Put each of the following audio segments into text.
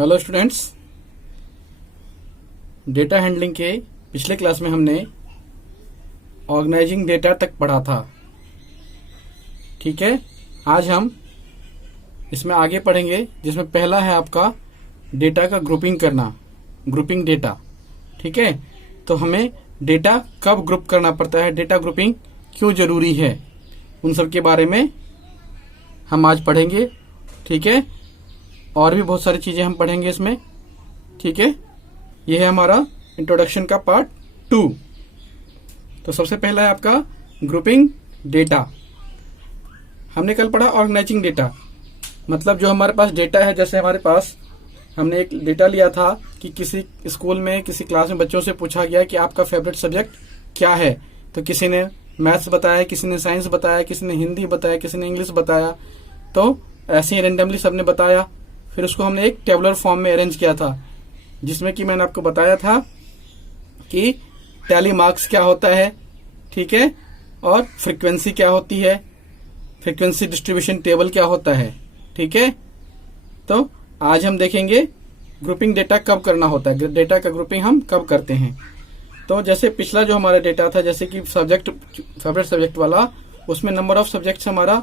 Hello students, data handling के पिछले class में हमने ऑर्गेनाइजिंग डेटा तक पढ़ा था। ठीक है, आज हम इसमें आगे पढ़ेंगे जिसमें पहला है आपका डेटा का ग्रुपिंग करना, ग्रुपिंग डेटा। ठीक है, तो हमें डेटा कब ग्रुप करना पड़ता है, डेटा ग्रुपिंग क्यों जरूरी है, उन सब के बारे में हम आज पढ़ेंगे। ठीक है, और भी बहुत सारी चीजें हम पढ़ेंगे इसमें। ठीक है, यह है हमारा इंट्रोडक्शन का पार्ट 2। तो सबसे पहला है आपका ग्रुपिंग डेटा। हमने कल पढ़ा ऑर्गेनाइजिंग डेटा, मतलब जो हमारे पास डेटा है, जैसे हमारे पास हमने एक डेटा लिया था कि किसी स्कूल में किसी क्लास में बच्चों से पूछा गया कि आपका फेवरेट सब्जेक्ट क्या है, तो किसी ने मैथ्स बताया, किसी ने साइंस बताया, किसी ने हिंदी बताया, किसी ने इंग्लिश बताया। तो ऐसे ही रेंडमली सबने बताया। फिर उसको हमने एक टेबुलर फॉर्म में अरेंज किया था, जिसमें कि मैंने आपको बताया था कि टैली मार्क्स क्या होता है, ठीक है, और फ्रीक्वेंसी क्या होती है, फ्रीक्वेंसी डिस्ट्रीब्यूशन टेबल क्या होता है। ठीक है, तो आज हम देखेंगे ग्रुपिंग डेटा कब करना होता है, डेटा का ग्रुपिंग हम कब करते हैं। तो जैसे पिछला जो हमारा डेटा था, जैसे कि सब्जेक्ट, फेवरेट सब्जेक्ट वाला, उसमें नंबर ऑफ सब्जेक्ट्स हमारा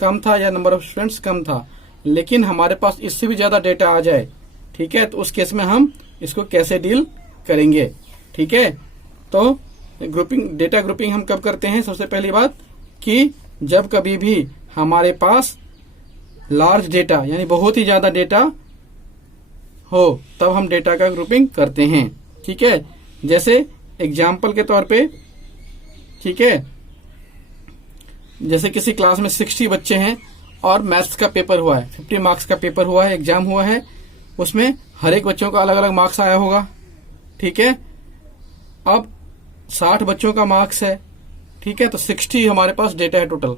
कम था या नंबर ऑफ स्टूडेंट्स कम था। लेकिन हमारे पास इससे भी ज्यादा डेटा आ जाए, ठीक है, तो उस केस में हम इसको कैसे डील करेंगे। ठीक है, तो ग्रुपिंग, डेटा ग्रुपिंग हम कब करते हैं, सबसे पहली बात कि जब कभी भी हमारे पास लार्ज डेटा यानी बहुत ही ज्यादा डेटा हो, तब हम डेटा का ग्रुपिंग करते हैं। ठीक है, जैसे एग्जाम्पल के तौर पे, ठीक है, जैसे किसी क्लास में 60 बच्चे हैं और मैथ्स का पेपर हुआ है, 50 मार्क्स का पेपर हुआ है, एग्जाम हुआ है, उसमें हर एक बच्चों का अलग अलग मार्क्स आया होगा। ठीक है, अब 60 बच्चों का मार्क्स है, ठीक है, तो 60 हमारे पास डेटा है टोटल।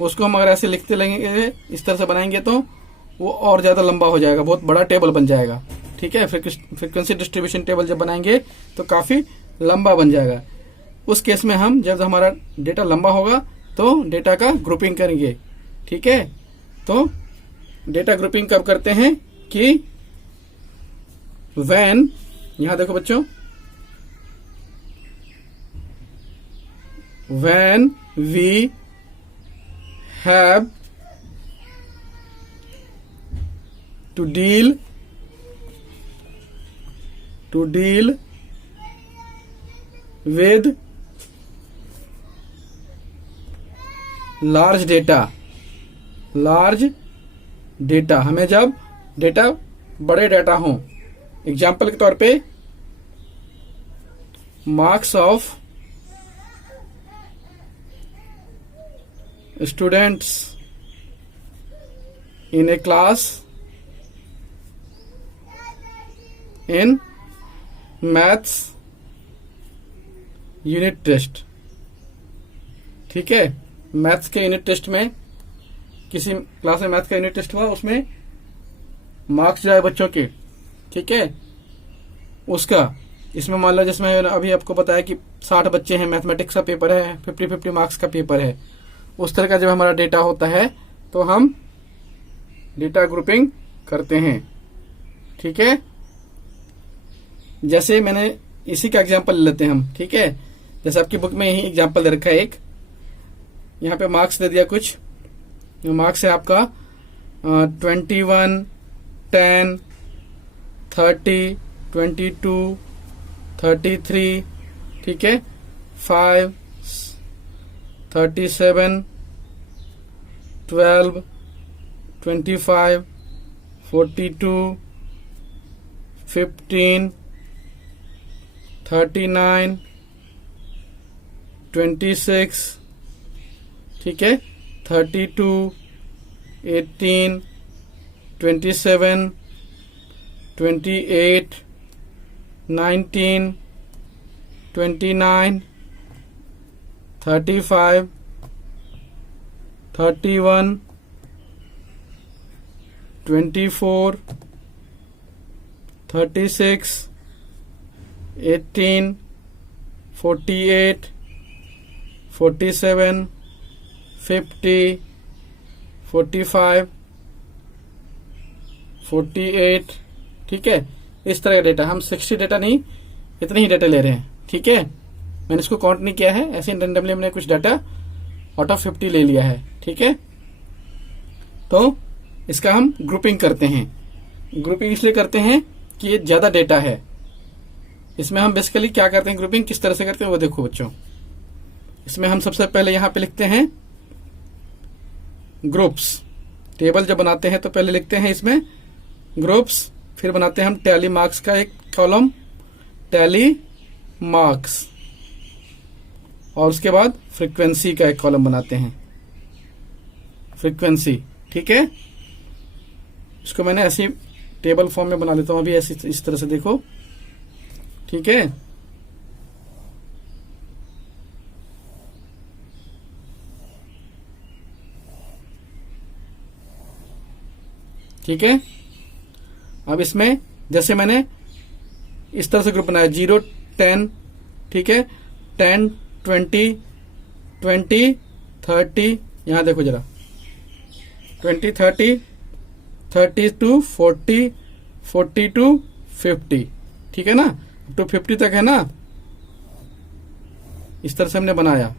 उसको हम अगर ऐसे लिखते लगेंगे, इस तरह से बनाएंगे, तो वो और ज्यादा लंबा हो जाएगा, बहुत बड़ा टेबल बन जाएगा। ठीक है, फ्रीक्वेंसी डिस्ट्रीब्यूशन टेबल जब बनाएंगे तो काफी लंबा बन जाएगा। उस केस में हम, जब हमारा डेटा लंबा होगा, तो डेटा का ग्रुपिंग करेंगे। ठीक है, तो डेटा ग्रुपिंग कब करते हैं कि व्हेन, यहां देखो बच्चों, when we have to deal with large data, हमें जब डेटा, बड़े डेटा हो, एग्जाम्पल के तौर पे marks of students in a class in maths unit test. ठीक है, मैथ्स के यूनिट टेस्ट में, किसी क्लास में मैथ्स का यूनिट टेस्ट हुआ, उसमें मार्क्स जो है बच्चों के, ठीक है, उसका, इसमें मान लो जिसमें अभी आपको बताया कि 60 बच्चे हैं, मैथमेटिक्स का पेपर है, 50 मार्क्स का पेपर है, उस तरह का जब हमारा डेटा होता है तो हम डेटा ग्रुपिंग करते हैं। ठीक है, जैसे मैंने इसी का एग्जांपल ले लेते हैं हम। ठीक है, जैसे आपकी बुक में यही एग्जांपल दे रखा है, एक यहाँ पे मार्क्स दे दिया कुछ, मार्क्स है आपका 21, 10, 30, 22, 33, ठीक है, 5, 37, 12, 25, 42, 15, 39, 26, ठीक है, 32, 18, 27, 28, 19, 29, 35, 31, 24, 36, 18, 48, 47, 50, 45, 48, ठीक है, इस तरह का डेटा, हम 60 डेटा नहीं, इतने ही डेटा ले रहे हैं। ठीक है, मैंने इसको काउंट नहीं किया है, ऐसे रेंडमली हमने कुछ डाटा आउट ऑफ 50 ले लिया है। ठीक है, तो इसका हम ग्रुपिंग करते हैं। ग्रुपिंग इसलिए करते हैं कि ये ज्यादा डेटा है। इसमें हम बेसिकली क्या करते हैं, ग्रुपिंग किस तरह से करते हैं वो देखो बच्चों। इसमें हम सबसे पहले यहां पे लिखते हैं ग्रुप्स। टेबल जब बनाते हैं तो पहले लिखते हैं इसमें ग्रुप्स, फिर बनाते हैं हम टैली मार्क्स का एक कॉलम, टैली मार्क्स, और उसके बाद फ्रीक्वेंसी का एक कॉलम बनाते हैं, फ्रीक्वेंसी। ठीक है, इसको मैंने ऐसी टेबल फॉर्म में बना लेता हूं अभी, ऐसी इस तरह से देखो। ठीक है, ठीक है। अब इसमें जैसे मैंने इस तरह से ग्रुप बनाया 0 10, ठीक है, 10 20 20 30, यहां देखो जरा 20 30 30 to 40 40 to 50, ठीक है ना, अप टू 50 तक है ना। इस तरह से हमने बनाया।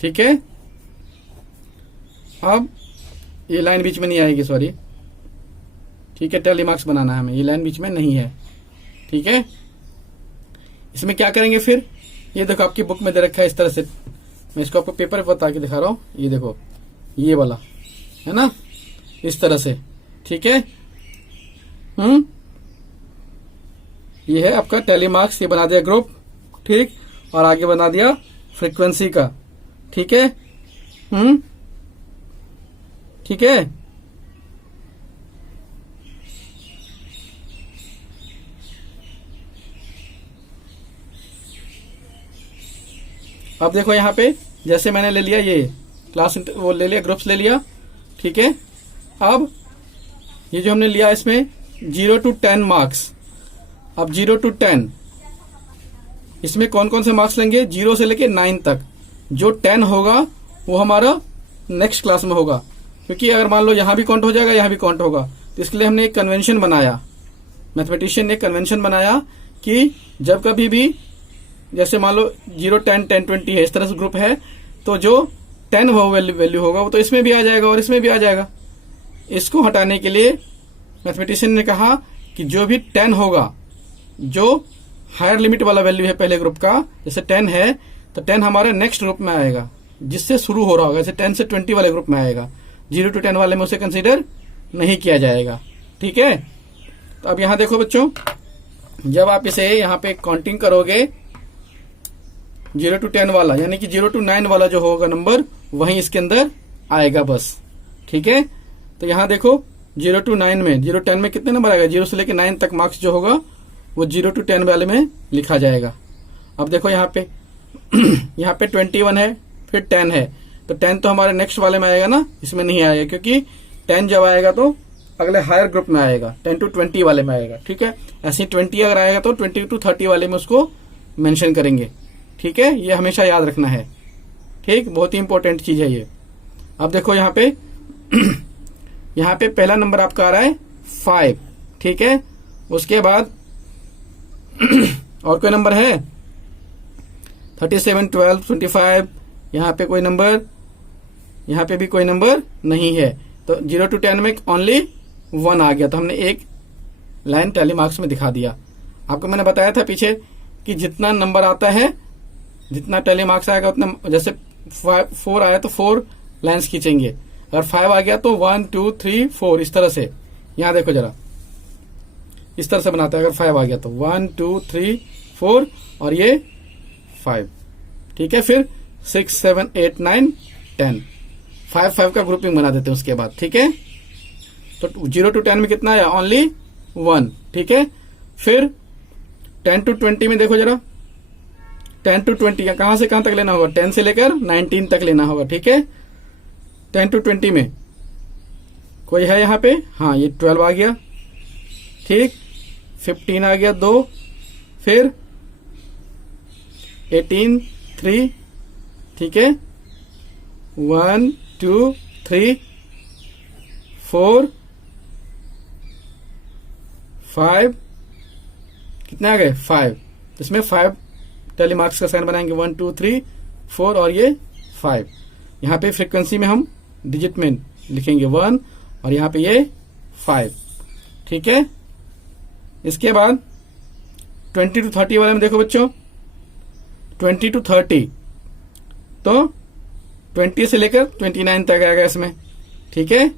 ठीक है, अब ये लाइन बीच में नहीं आएगी, सॉरी। ठीक है, टैली मार्क्स बनाना है हमें, ये लाइन बीच में नहीं है। ठीक है, इसमें क्या करेंगे फिर, ये देखो आपकी बुक में दे रखा है इस तरह से, मैं इसको आपको पेपर पे बता के दिखा रहा हूं। ये देखो, ये वाला है ना, इस तरह से। ठीक है, ये है आपका टैली मार्क्स, ये बना दिया ग्रुप। ठीक, और आगे बना दिया फ्रीक्वेंसी का। ठीक है, ठीक है। अब देखो यहां पे जैसे मैंने ले लिया ये क्लास, वो ले लिया, ग्रुप्स ले लिया। ठीक है, अब ये जो हमने लिया इसमें 0 to 10 मार्क्स। अब 0 to 10 इसमें कौन कौन से मार्क्स लेंगे, 0 से लेके 9 तक। जो 10 होगा वो हमारा नेक्स्ट क्लास में होगा, क्योंकि अगर मान लो यहां भी काउंट हो जाएगा, यहां भी काउंट होगा, तो इसके लिए हमने एक कन्वेंशन बनाया, मैथमेटिशियन ने एक कन्वेंशन बनाया कि जब कभी भी जैसे मान लो 0 10 10 20 है, इस तरह से ग्रुप है, तो जो 10 वो वैल्यू होगा वो तो इसमें भी आ जाएगा और इसमें भी आ जाएगा। इसको हटाने के लिए मैथमेटिशियन ने कहा कि जो भी 10 होगा, जो हायर लिमिट वाला वैल्यू है पहले ग्रुप का, जैसे 10 है तो 10 हमारे नेक्स्ट ग्रुप में आएगा जिससे शुरू हो रहा होगा, जैसे 10 से 20 वाले ग्रुप में आएगा। 0 to 10 वाले में उसे कंसीडर नहीं किया जाएगा। ठीक है, तो अब यहां देखो बच्चों, जब आप इसे यहां पे काउंटिंग करोगे 0 to 10 वाला, यानी कि 0 to 9 वाला जो होगा नंबर, वही इसके अंदर आएगा बस। ठीक है, तो यहां देखो 0 to 9 में, 0 10 में कितने नंबर आएगा, 0 से लेकर 9 तक मार्क्स जो होगा वो 0 to 10 वाले में लिखा जाएगा। अब देखो यहाँ पे यहाँ पे 21 है, फिर 10 है, तो 10 तो हमारे नेक्स्ट वाले में आएगा ना, इसमें नहीं आएगा, क्योंकि 10 जब आएगा तो अगले हायर ग्रुप में आएगा, 10 to 20 वाले में आएगा। ठीक है, ऐसे 20 अगर आएगा तो 20 to 30 वाले में उसको मेंशन करेंगे। ठीक है, ये हमेशा याद रखना है। ठीक, बहुत ही इंपॉर्टेंट चीज है ये। अब देखो यहाँ पे यहाँ पे पहला नंबर आपका आ रहा है 5। ठीक है, उसके बाद और कोई नंबर है 37 12 25, यहाँ पे कोई नंबर, यहाँ पे भी कोई नंबर नहीं है, तो 0 to 10 में ओनली 1 आ गया, तो हमने एक लाइन टैली मार्क्स में दिखा दिया। आपको मैंने बताया था पीछे कि जितना नंबर आता है, जितना टैली मार्क्स आएगा उतना, जैसे 4 आया तो 4 लाइन्स खींचेंगे, अगर 5 आ गया तो 1 2 3 4, इस तरह से। यहां देखो जरा, इस तरह से बनाता है, अगर 5 आ गया तो 1 2 3 4 और ये 5। ठीक है, फिर 6 7 8 9 10, 5 5 का ग्रुपिंग बना देते हैं उसके बाद। ठीक है, तो 0 to 10 में कितना आया, ओनली 1। ठीक है, फिर 10 to 20 में देखो जरा, 10 to 20 कहां से कहां तक लेना होगा, 10 से लेकर 19 तक लेना होगा। ठीक है, 10 to 20 में कोई है यहाँ पे, हाँ ये 12 आ गया। ठीक, 15 आ गया 2, फिर 18 3, ठीक है, 1 2 3 4 5, कितने आ गए 5। इसमें 5 टैली मार्क्स का साइन बनाएंगे, 1 2 3 4 और ये 5। यहाँ पे फ्रीक्वेंसी में हम डिजिट में लिखेंगे 1 और यहाँ पे ये 5। ठीक है। इसके बाद 20 to 30 वाले में देखो बच्चों, 20 to 30 तो 20 से लेकर 29 तक आएगा इसमें। ठीक है।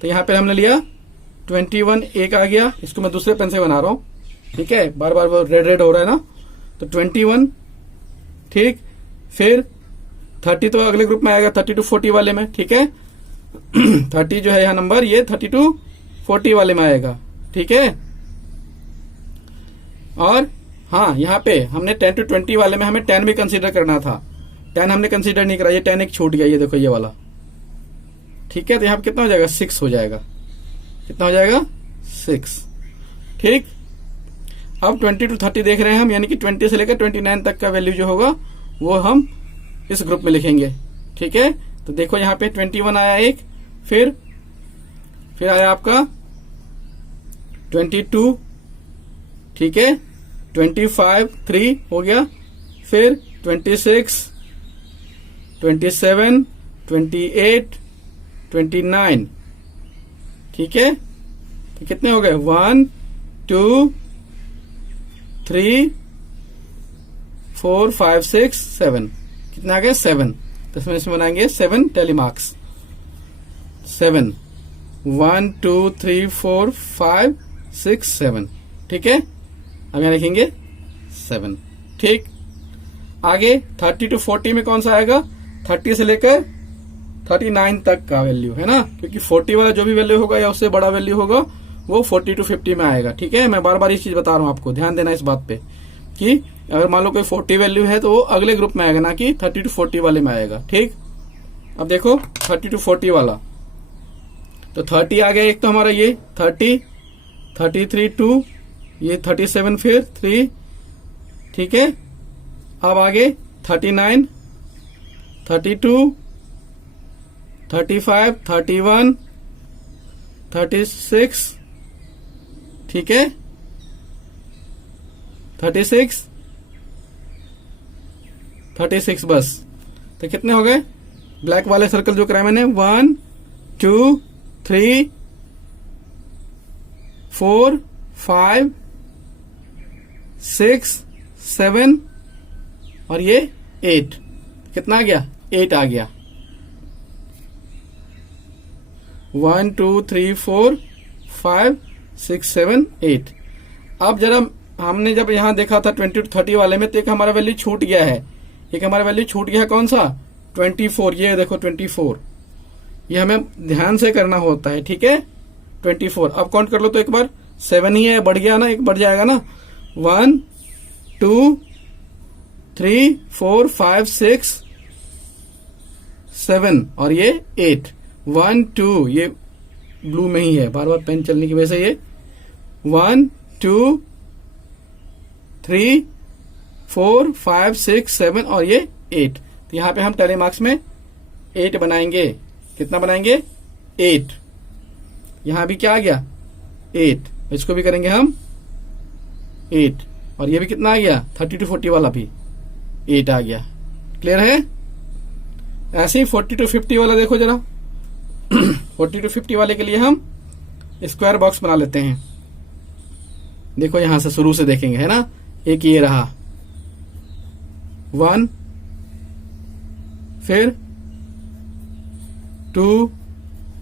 तो यहाँ पे हमने लिया 21 एक आ गया, इसको मैं दूसरे पेन से बना रहा हूँ। ठीक है, बार बार वो रेड रेड हो रहा है ना, तो 21। ठीक, फिर 30 तो अगले ग्रुप में आएगा 30 to 40 वाले में। ठीक है 30 जो है यहाँ नंबर, ये 30 to 40 वाले में आएगा। ठीक है। और हाँ, यहाँ पे हमने 10 to 20 वाले में हमें 10 भी कंसीडर करना था, 10 हमने कंसीडर नहीं करा, ये 10 एक छूट गया, ये देखो ये वाला। ठीक है, तो यहाँ पे कितना हो जाएगा 6 हो जाएगा। कितना हो जाएगा 6। ठीक, अब 20 to 30 देख रहे हैं हम, यानी कि 20 से लेकर 29 तक का वैल्यू जो होगा वो हम इस ग्रुप में लिखेंगे। ठीक है, तो देखो यहाँ पे 21 आया एक, फिर आया आपका 22। ठीक है, 25 3 हो गया, फिर 26 27 28 29। ठीक है, तो कितने हो गए 1 2 3 4 5 6 7। कितना आ गया 7। तो इसमें बनाएंगे 7 टैली मार्क्स। 7 1 2 3 4 5 6 7। ठीक है, अब यहां लिखेंगे 7। ठीक, आगे 30 to 40 में कौन सा आएगा, 30 से लेकर 39 तक का वैल्यू है ना, क्योंकि 40 वाला जो भी वैल्यू होगा या उससे बड़ा वैल्यू होगा वो 40 to 50 में आएगा। ठीक है, मैं बार बार ये चीज बता रहा हूं आपको, ध्यान देना इस बात पे कि अगर मान लो कोई 40 वैल्यू है तो वो अगले ग्रुप में आएगा, ना कि 30 to 40 वाले में आएगा। ठीक, अब देखो 30 to 40 वाला, तो 30 आ गया एक, तो हमारा ये 30 33 2, ये 37 फिर 3। ठीक है, अब आगे 39 32 35 31 36। ठीक है, 36 बस। तो कितने हो गए ब्लैक वाले सर्कल जो कराए मैंने, 1 2 3 4 5 6 7 और ये 8। कितना आ गया 8 आ गया। 1 2 3 4 5 6 7 8। अब जरा हमने जब यहां देखा था 20 to 30 वाले में, तो एक हमारा वैल्यू छूट गया है, एक हमारा वैल्यू छूट गया है, कौन सा 24। ये देखो 24, ये हमें ध्यान से करना होता है। ठीक है, 24। अब काउंट कर लो तो एक बार 7 ही है, बढ़ गया ना, एक बढ़ जाएगा ना, 1 2 3 4 5 6 7 और ये 8। 1 2, ये ब्लू में ही है, बार बार पेन चलने की वजह से ये 1 2 3 4 5 6 7 और ये 8। तो यहाँ पे हम टैली मार्क्स में 8 बनाएंगे। कितना बनाएंगे 8। यहां भी क्या आ गया 8, इसको भी करेंगे हम 8 और ये भी कितना आ गया 30 to 40 वाला भी 8 आ गया। क्लियर है। ऐसे ही 40 to 50 वाला देखो जरा 40 to 50 वाले के लिए हम स्क्वायर बॉक्स बना लेते हैं। देखो यहां से शुरू से देखेंगे, है ना, एक ये रहा 1, फिर 2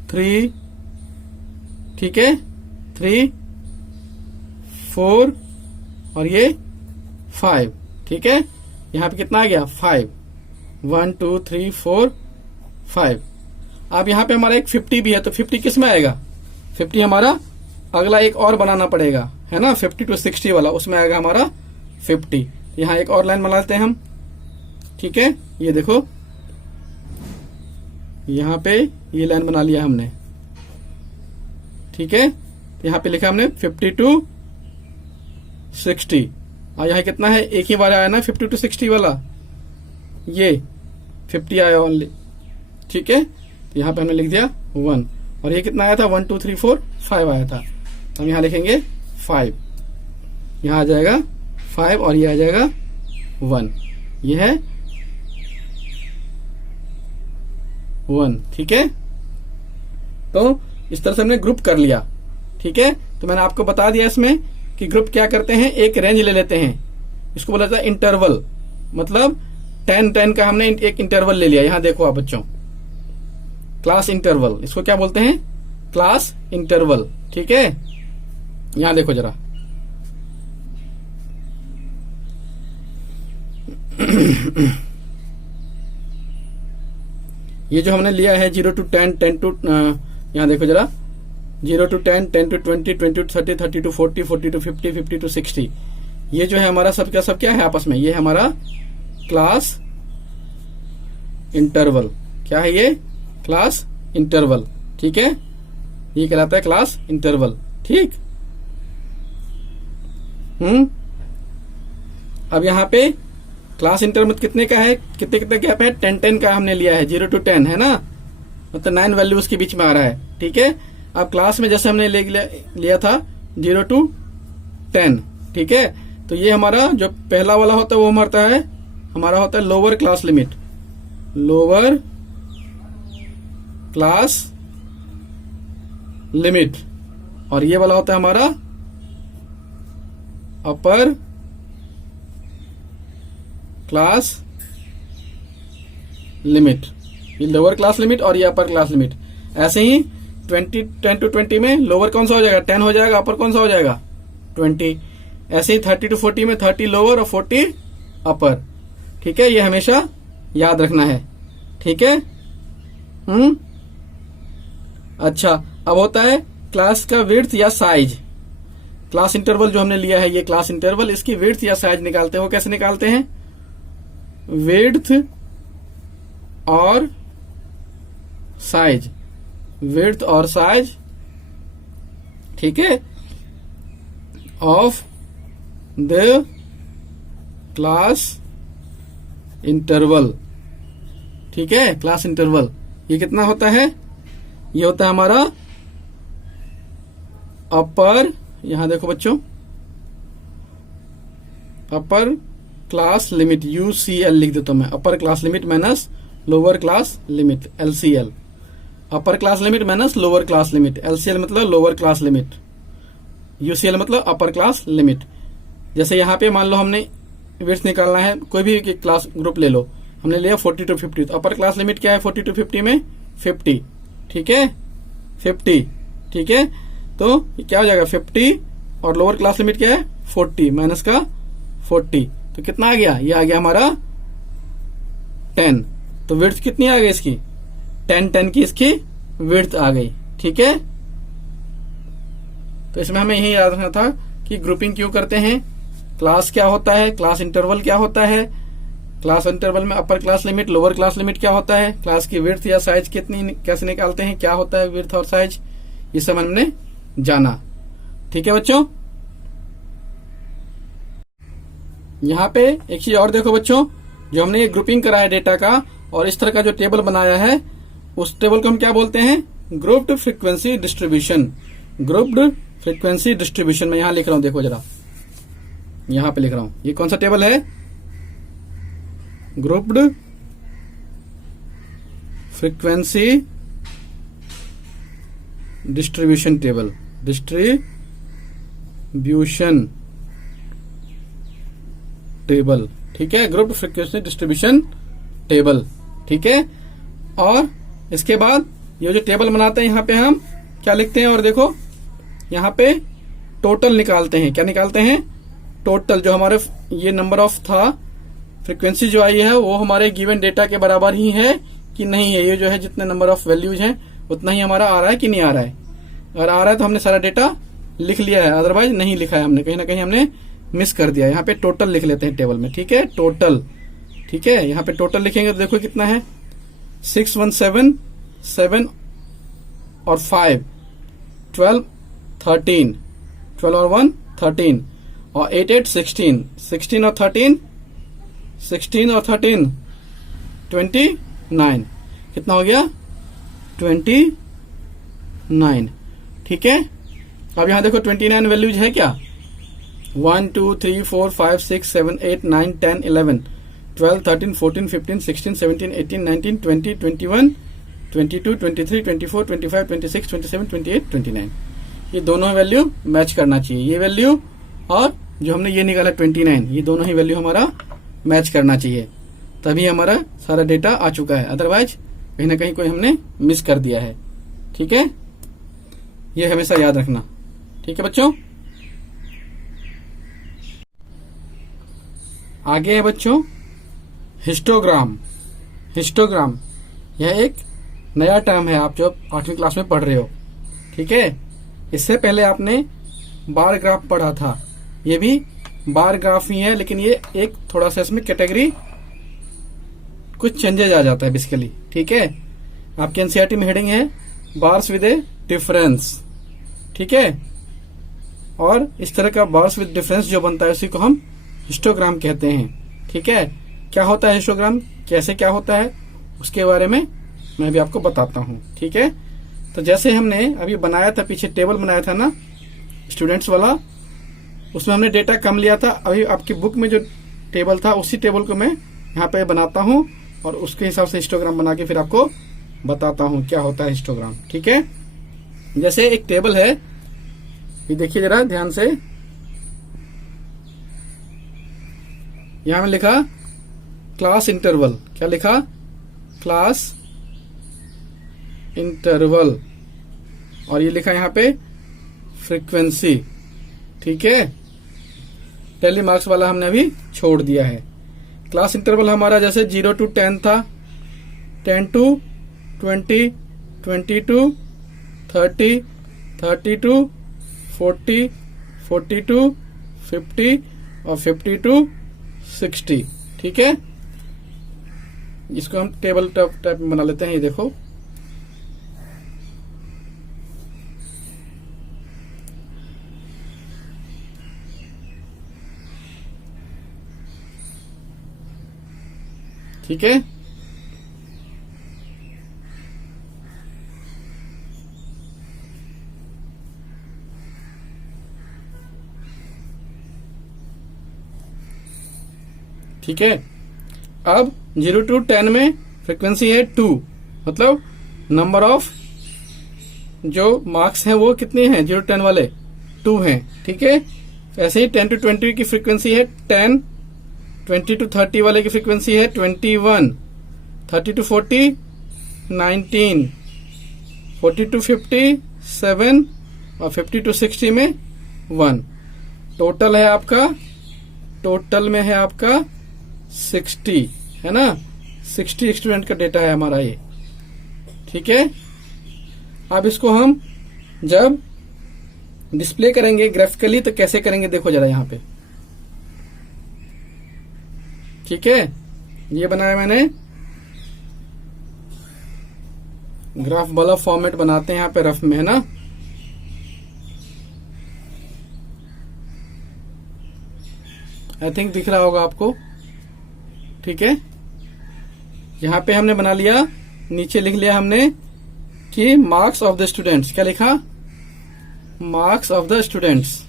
3, ठीक है 3 4 और ये 5। ठीक है, यहां पे कितना आ गया 5। 1 2 3 4 5। अब यहां पे हमारा एक 50 भी है, तो 50 किस में आएगा, 50 हमारा अगला एक और बनाना पड़ेगा, है ना, 50 to 60 वाला, उसमें आएगा हमारा 50। यहां एक और लाइन बनाते हैं हम। ठीक है, ये देखो यहां पे ये लाइन बना लिया हमने। ठीक है, यहां पे लिखा हमने 50 to 60 और यहां कितना है, एक ही बार आया ना 50 to 60 वाला, ये 50 आया ओनली। ठीक है, तो यहाँ पे हमने लिख दिया 1, और ये कितना आया था 1 2 3 4 5 आया था, तो हम यहाँ लिखेंगे 5, यहाँ आ जाएगा 5 और ये आ जाएगा 1, ये है 1, ठीक है। तो इस तरह से हमने ग्रुप कर लिया, ठीक है। तो मैंने आपको बता दिया इसमें कि ग्रुप क्या करते हैं, एक रेंज ले लेते हैं, इसको बोला जाता है इंटरवल, मतलब 10 का हमने एक इंटरवल ले लिया। यहां देखो आप बच्चों, क्लास इंटरवल, इसको क्या बोलते हैं, क्लास इंटरवल, ठीक है। यहां देखो जरा, ये जो हमने लिया है 0 to 10, 10 to यहां देखो जरा, 0 to 10, 10 to 20, 20 to 30, 30 to 40, 40 to 50, 50 to 60, ये जो है हमारा सब क्या है आपस में, ये है हमारा क्लास इंटरवल। क्या है ये, क्लास इंटरवल, ठीक है, ये कहलाता है क्लास इंटरवल, ठीक। अब यहाँ पे क्लास इंटरवल कितने का है, कितने कितने गैप है, 10 का हमने लिया है, 0 to 10 है ना, मतलब 9 वैल्यूज के बीच में आ रहा है, ठीक है। अब क्लास में जैसे हमने लिया था 0 to 10, ठीक है, तो ये हमारा जो पहला वाला होता है वो हमारा होता है lower class limit, lower class limit, और ये वाला होता है हमारा अपर क्लास लिमिट, ये लोअर क्लास लिमिट और ये अपर क्लास लिमिट। ऐसे ही 10 to 20 में लोअर कौन सा हो जाएगा, 10 हो जाएगा, अपर कौन सा हो जाएगा 20। ऐसे ही 30 to 40 में 30 लोअर और 40 अपर, ठीक है, ये हमेशा याद रखना है, ठीक है। अच्छा, अब होता है क्लास का विड्थ या साइज, क्लास इंटरवल जो हमने लिया है ये क्लास इंटरवल, इसकी विड्थ या साइज निकालते हैं, वो कैसे निकालते हैं, विड्थ और साइज, विड्थ और साइज, ठीक है, ऑफ द क्लास इंटरवल, ठीक है, क्लास इंटरवल। ये कितना होता है, ये होता है हमारा अपर, यहां देखो बच्चों, अपर क्लास लिमिट, UCL लिख देता हूं मैं, upper class limit minus lower class limit, LCL, upper class limit minus lower class limit, LCL मतलब लोअर क्लास लिमिट, UCL मतलब अपर क्लास लिमिट। जैसे यहाँ पे मान लो हमने विड्थ निकालना है, कोई भी क्लास ग्रुप ले लो, हमने लिया 40 to 50, तो अपर क्लास लिमिट क्या है 40 to 50 में 50, ठीक है, 50, ठीक है, तो क्या हो जाएगा 50, और लोअर क्लास लिमिट क्या है 40 माइनस का 40, तो कितना आ गया, ये आ गया हमारा 10। तो विड्थ कितनी आ गई इसकी, 10 की इसकी विड्थ आ गई, ठीक है। तो इसमें हमें यही याद रखना था कि ग्रुपिंग क्यों करते हैं, क्लास क्या होता है, क्लास इंटरवल क्या होता है, क्लास इंटरवल में upper class limit lower class limit क्या होता है, क्लास की विड्थ या साइज कितनी कैसे निकालते हैं, क्या होता है विड्थ और साइज, ये सब हमने जाना, ठीक है बच्चों। यहाँ पे एक चीज और देखो बच्चों, जो हमने ये ग्रुपिंग करा है डेटा का और इस तरह का जो टेबल बनाया है, उस टेबल को हम क्या बोलते हैं, grouped frequency distribution, grouped frequency distribution. मैं यहां लिख रहा हूं, देखो जरा, यहां पे लिख रहा हूं, ये कौन सा टेबल है, grouped frequency distribution table, distribution table, ठीक है, ग्रुप्ड फ्रीक्वेंसी डिस्ट्रीब्यूशन टेबल, ठीक है। और इसके बाद ये जो टेबल बनाते हैं यहाँ पे हम क्या लिखते हैं, और देखो यहाँ पे टोटल निकालते हैं, क्या निकालते हैं, टोटल, जो हमारे ये नंबर ऑफ था, फ्रीक्वेंसी जो आई है वो हमारे गिवन डेटा के बराबर ही है कि नहीं है, ये जो है जितने नंबर ऑफ वैल्यूज हैं उतना ही हमारा आ रहा है कि नहीं आ रहा है, अगर आ रहा है तो हमने सारा डेटा लिख लिया है, अदरवाइज नहीं लिखा है हमने, कहीं ना कहीं हमने मिस कर दिया। यहाँ पे टोटल लिख लेते हैं टेबल में, ठीक है, टोटल, ठीक है, यहाँ पे टोटल लिखेंगे तो देखो कितना है, 6 1 7 7 और 5 12 13, 12 और 1 13, और 8 8 16, 16 और 13 16 और 13 29, कितना हो गया 29। ठीक है, अब यहां देखो 29 वैल्यूज है क्या, 1 2 3 4 5 6 7 8 9 10 11 12 13 14 15 16 17 18 19 20 21 22 23 24 25 26 27 28 29। ये दोनों वैल्यू मैच करना चाहिए, ये वैल्यू और जो हमने ये निकाला 29, ये दोनों ही वैल्यू हमारा मैच करना चाहिए, तभी हमारा सारा डेटा आ चुका है। अदरवाइज कहीं ना कहीं कोई हमने मिस कर दिया है। ठीक है, ये हमेशा याद रखना। ठीक है बच्चों, आगे है बच्चों हिस्टोग्राम। हिस्टोग्राम यह एक नया टर्म है, आप जो 8वीं क्लास में पढ़ रहे हो। ठीक है, इससे पहले आपने बार ग्राफ पढ़ा था, ये भी बार ग्राफ ही है, लेकिन ये एक थोड़ा सा इसमें कैटेगरी कुछ चेंजेज आ जाता है बेसिकली। ठीक है, आपके एनसीईआरटी में हेडिंग है बार्स विद ए डिफरेंस। ठीक है, और इस तरह का बार्स विद डिफरेंस जो बनता है उसी को हम हिस्टोग्राम कहते हैं। ठीक है, क्या होता है हिस्टोग्राम, कैसे क्या होता है, उसके बारे में मैं भी आपको बताता हूँ। ठीक है, तो जैसे हमने अभी बनाया था, पीछे टेबल बनाया था ना स्टूडेंट्स वाला, उसमें हमने डेटा कम लिया था। अभी आपकी बुक में जो टेबल था उसी टेबल को मैं यहाँ पे बनाता हूँ और उसके हिसाब से हिस्टोग्राम बना के फिर आपको बताता हूँ क्या होता है हिस्टोग्राम। ठीक है, जैसे एक टेबल है, ये देखिए जरा ध्यान से, यहां में लिखा क्लास इंटरवल। क्या लिखा, क्लास इंटरवल, और ये लिखा यहां पे फ्रीक्वेंसी। ठीक है, टेली मार्क्स वाला हमने अभी छोड़ दिया है। क्लास इंटरवल हमारा जैसे 0 to 10 था, 10 to 20, 22, 30, 32, 40, 42, 50 और 52, 60। ठीक है, इसको हम टेबल टाइप में बना लेते हैं। ये देखो, ठीक है, ठीक है। अब 0 to 10 में फ्रीक्वेंसी है 2, मतलब नंबर ऑफ जो मार्क्स हैं वो कितने हैं, 0 to 10 वाले 2 हैं। ठीक है, ऐसे ही 10 to 20 की फ्रीक्वेंसी है 10, 20 to 30 वाले की फ्रीक्वेंसी है 21, 30 to 40 19, 40 to 50 7 और 50 to 60 में 1। टोटल है आपका, टोटल में है आपका 60, है ना, 60 स्टूडेंट का डेटा है हमारा ये। ठीक है, अब इसको हम जब डिस्प्ले करेंगे ग्राफिकली तो कैसे करेंगे, देखो जरा यहाँ पे। ठीक है, ये बनाया मैंने, ग्राफ वाला फॉर्मेट बनाते हैं यहाँ पे रफ में, है ना। आई थिंक दिख रहा होगा आपको। ठीक है, यहां पे हमने बना लिया, नीचे लिख लिया हमने कि मार्क्स ऑफ द स्टूडेंट्स। क्या लिखा, marks of the students,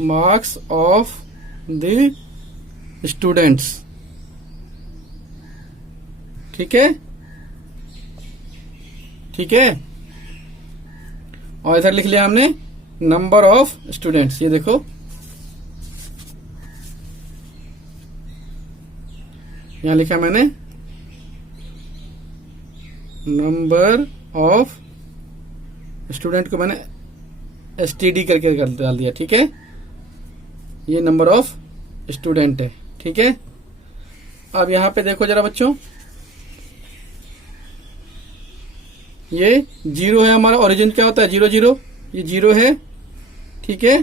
marks of the students. ठीक है, ठीक है, और इधर लिख लिया हमने नंबर ऑफ स्टूडेंट्स। ये देखो, यहां लिखा मैंने नंबर ऑफ स्टूडेंट को मैंने STD करके डाल दिया। ठीक है, ये नंबर ऑफ स्टूडेंट है। ठीक है, अब यहां पे देखो जरा बच्चों, ये 0 है हमारा, ओरिजिन क्या होता है 0 0, ये 0 है। ठीक है,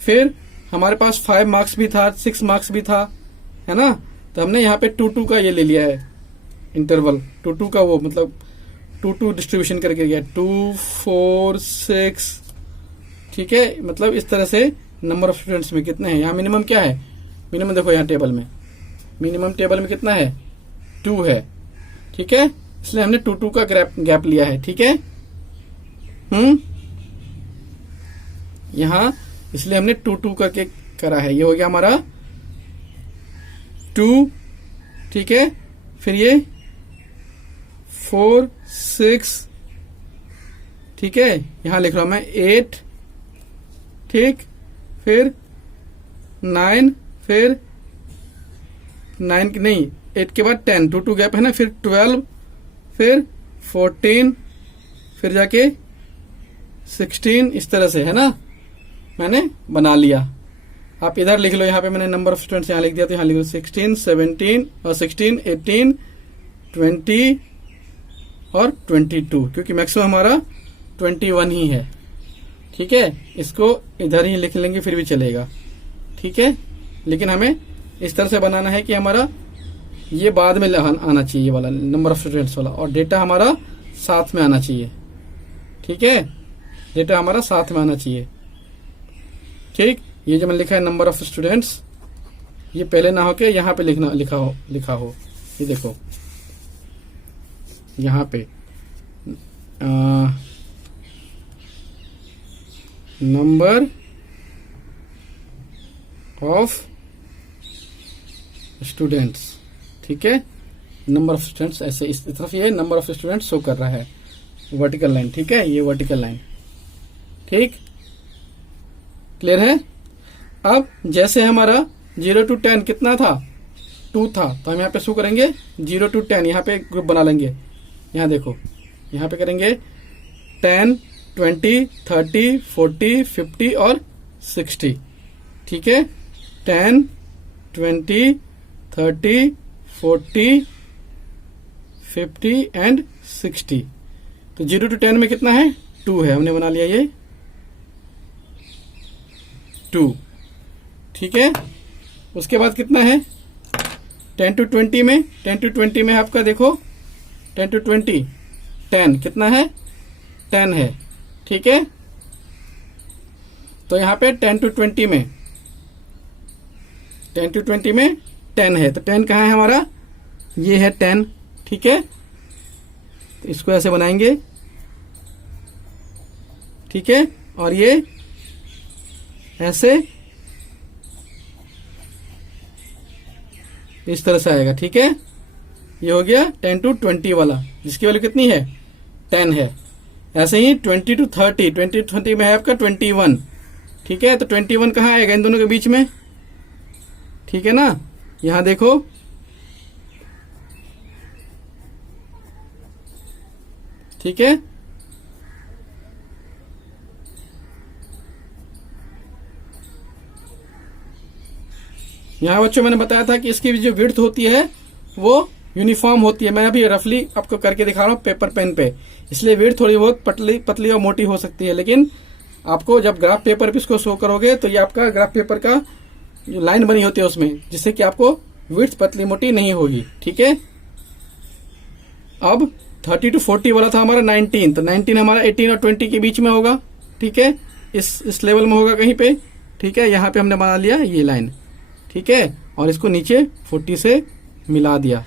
फिर हमारे पास 5 मार्क्स भी था, 6 मार्क्स भी था, है ना, तो हमने यहाँ पे 2 2 का ये ले लिया है इंटरवल, 2 2 का वो मतलब 2 2 डिस्ट्रीब्यूशन करके गया, 2 4 6। ठीक है, मतलब इस तरह से नंबर ऑफ स्टूडेंट्स में कितने हैं, यहाँ मिनिमम क्या है, मिनिमम देखो यहाँ टेबल में मिनिमम टेबल में कितना है 2 है, ठीक है, इसलिए हमने 2 का गैप लिया है, ठीक है। यहां इसलिए हमने 2 करके करा है। ये हो गया हमारा 2, ठीक है, फिर ये 4 6, ठीक है, यहां लिख रहा हूं मैं 8, ठीक, फिर 9, फिर 9 नहीं 8 के बाद 10, 2 गैप है ना, फिर 12, फिर 14, फिर जाके 16, इस तरह से है ना, मैंने बना लिया। आप इधर लिख लो, यहाँ पे मैंने नंबर ऑफ स्टूडेंट्स यहाँ लिख दिया, तो यहाँ लिख लो 16 17 और 16 18 20 और 22, क्योंकि मैक्सिमम हमारा 21 ही है, ठीक है। इसको इधर ही लिख लेंगे फिर भी चलेगा, ठीक है, लेकिन हमें इस तरह से बनाना है कि हमारा ये बाद में आना चाहिए, ये वाला नंबर ऑफ स्टूडेंट्स वाला, और डेटा हमारा साथ में आना चाहिए, ठीक है, डेटा हमारा साथ में आना चाहिए, ठीक। ये जो मैंने लिखा है नंबर ऑफ स्टूडेंट्स, ये पहले ना होके यहाँ पे लिखा हो, ये देखो यहाँ पे नंबर ऑफ स्टूडेंट्स, ठीक है, नंबर ऑफ स्टूडेंट्स ऐसे इस तरफ ये नंबर ऑफ स्टूडेंट्स शो कर रहा है, वर्टिकल लाइन, ठीक है, ये वर्टिकल लाइन, ठीक, क्लियर है। अब जैसे हमारा 0 to 10 कितना था 2 था, तो हम यहाँ पे शो करेंगे 0 to 10, यहाँ पे एक ग्रुप बना लेंगे, यहाँ देखो यहाँ पे करेंगे 10 20 30 40 50 और 60, ठीक है, 10 20 30 40 50 एंड 60। तो 0 to 10 में कितना है 2 है, हमने बना लिया ये 2, ठीक है। उसके बाद कितना है 10 to 20 में, 10 to 20 में आपका देखो 10 to 20 10 कितना है 10 है, ठीक है। तो यहाँ पे 10 to 20 में 10 to 20 में 10 है, तो 10 कहाँ है हमारा, ये है 10, ठीक है। तो इसको ऐसे बनाएंगे, ठीक है, और ये ऐसे इस तरह से आएगा, ठीक है। ये हो गया 10 to 20 वाला, जिसकी वैल्यू कितनी है 10 है। ऐसे ही 20 to 30, 20 to 30 में है आपका 21, ठीक है। तो 21 कहाँ आएगा इन दोनों के बीच में, ठीक है ना, यहां देखो ठीक है। यहाँ बच्चों मैंने बताया था कि इसकी जो विड्थ होती है वो यूनिफॉर्म होती है। मैं अभी रफली आपको करके दिखा रहा हूँ पेपर पेन पे, इसलिए विड्थ थोड़ी बहुत पतली और मोटी हो सकती है, लेकिन आपको जब ग्राफ पेपर पे इसको शो करोगे तो ये आपका ग्राफ पेपर का जो लाइन बनी होती है उसमें, जिससे कि आपको विड्थ पतली मोटी नहीं होगी, ठीक है। अब 30 to 40 वाला था हमारा 19, तो 19 हमारा 18 और 20 के बीच में होगा, ठीक है, इस लेवल में होगा कहीं पे, ठीक है। यहाँ पे हमने बना लिया ये लाइन, ठीक है, और इसको नीचे 40 से मिला दिया,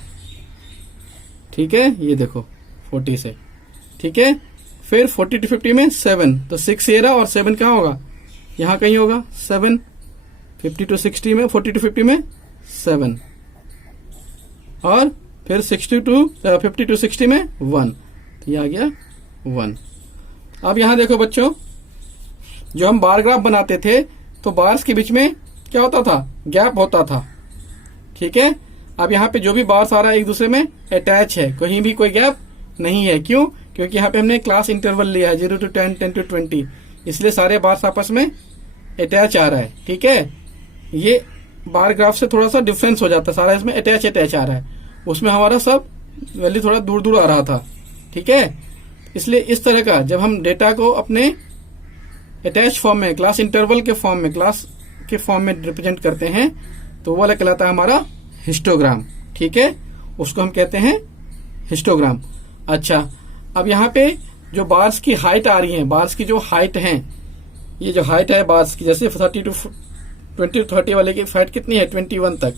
ठीक है, ये देखो 40 से, ठीक है। फिर 40 to 50 में 7, तो 6 ये रहा और 7 कहाँ होगा, यहाँ कहीं होगा 7। 50 to 60 में 40 to 50 में 7, और फिर 50 to 60 में 1, तो ये आ गया 1। अब यहाँ देखो बच्चों, जो हम बार ग्राफ बनाते थे तो बार्स के बीच में क्या होता था, गैप होता था, ठीक है। अब यहाँ पे जो भी बार्स आ रहा है एक दूसरे में अटैच है, कहीं भी कोई गैप नहीं है। क्यों? क्योंकि यहाँ पे हमने क्लास इंटरवल लिया है 0 to 10, 10 to 20, इसलिए सारे बार्स आपस में अटैच आ रहा है, ठीक है। ये बार ग्राफ से थोड़ा सा डिफरेंस हो जाता है, सारा इसमें अटैच आ रहा है, उसमें हमारा सब वैल्यू थोड़ा दूर दूर आ रहा था, ठीक है। इसलिए इस तरह का जब हम डेटा को अपने अटैच फॉर्म में, क्लास इंटरवल के फॉर्म में, क्लास के फॉर्म में रिप्रेजेंट करते हैं, तो वो वाला कहलाता है हमारा हिस्टोग्राम, ठीक है, उसको हम कहते हैं हिस्टोग्राम। अच्छा, अब यहाँ पे जो बार्स की हाइट आ रही है, बार्स की जो हाइट है, ये जो हाइट है बार्स की, जैसे 30 to 20 30 वाले की हाइट कितनी है 21 तक,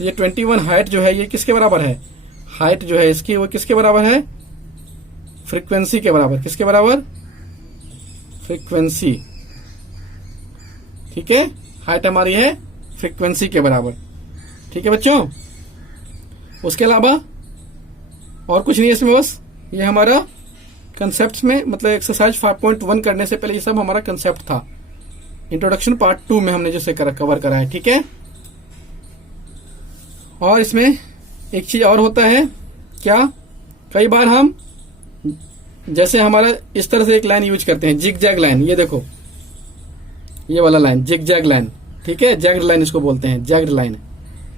ये 21 हाइट जो है ये किसके बराबर है? हाइट जो है इसकी वो किसके बराबर है? फ्रीक्वेंसी के बराबर। किसके बराबर? फ्रीक्वेंसी। ठीक है, हाइट हमारी है फ्रीक्वेंसी के बराबर। ठीक है बच्चों, उसके अलावा और कुछ नहीं है इसमें, बस ये हमारा कंसेप्ट में, मतलब एक्सरसाइज 5.1 करने से पहले ये सब हमारा कंसेप्ट था। इंट्रोडक्शन पार्ट 2 में हमने जैसे कवर करा है। ठीक है, और इसमें एक चीज और होता है क्या, कई बार हम जैसे हमारा इस तरह से एक लाइन यूज करते हैं, जिग जैग लाइन। ये देखो, ये वाला लाइन जिग जैग लाइन। ठीक है, जैग्ड लाइन इसको बोलते हैं, जैग्ड लाइन।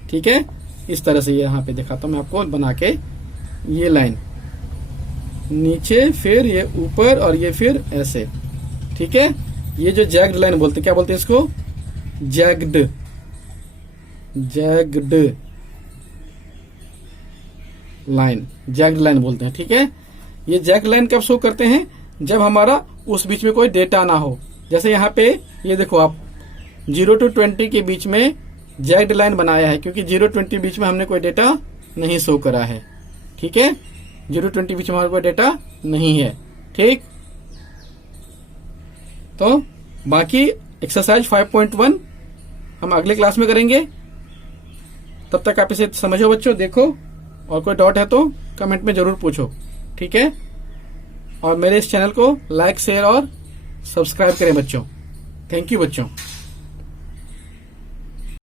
ठीक है, इस तरह से ये यहाँ पे दिखाता हूं मैं आपको बना के। ये लाइन नीचे, फिर ये ऊपर, और ये फिर ऐसे। ठीक है, ये जो जैग्ड लाइन बोलते हैं, क्या बोलते हैं इसको? जैग्ड, जैग्ड लाइन, जैग्ड लाइन बोलते हैं। ठीक है, ये जैग्ड लाइन कब शो करते हैं? जब हमारा उस बीच में कोई डेटा ना हो। जैसे यहाँ पे ये देखो आप, 0 to 20 के बीच में जैग्ड लाइन बनाया है, क्योंकि 0 to 20 बीच में हमने कोई डेटा नहीं शो करा है। ठीक है, 0 to 20 बीच में हमारा कोई डेटा नहीं है। ठीक, तो बाकी एक्सरसाइज 5.1 हम अगले क्लास में करेंगे। तब तक आप इसे समझो बच्चों, देखो, और कोई डाउट है तो कमेंट में जरूर पूछो। ठीक है, और मेरे इस चैनल को लाइक, शेयर और सब्सक्राइब करें बच्चों। थैंक यू बच्चों।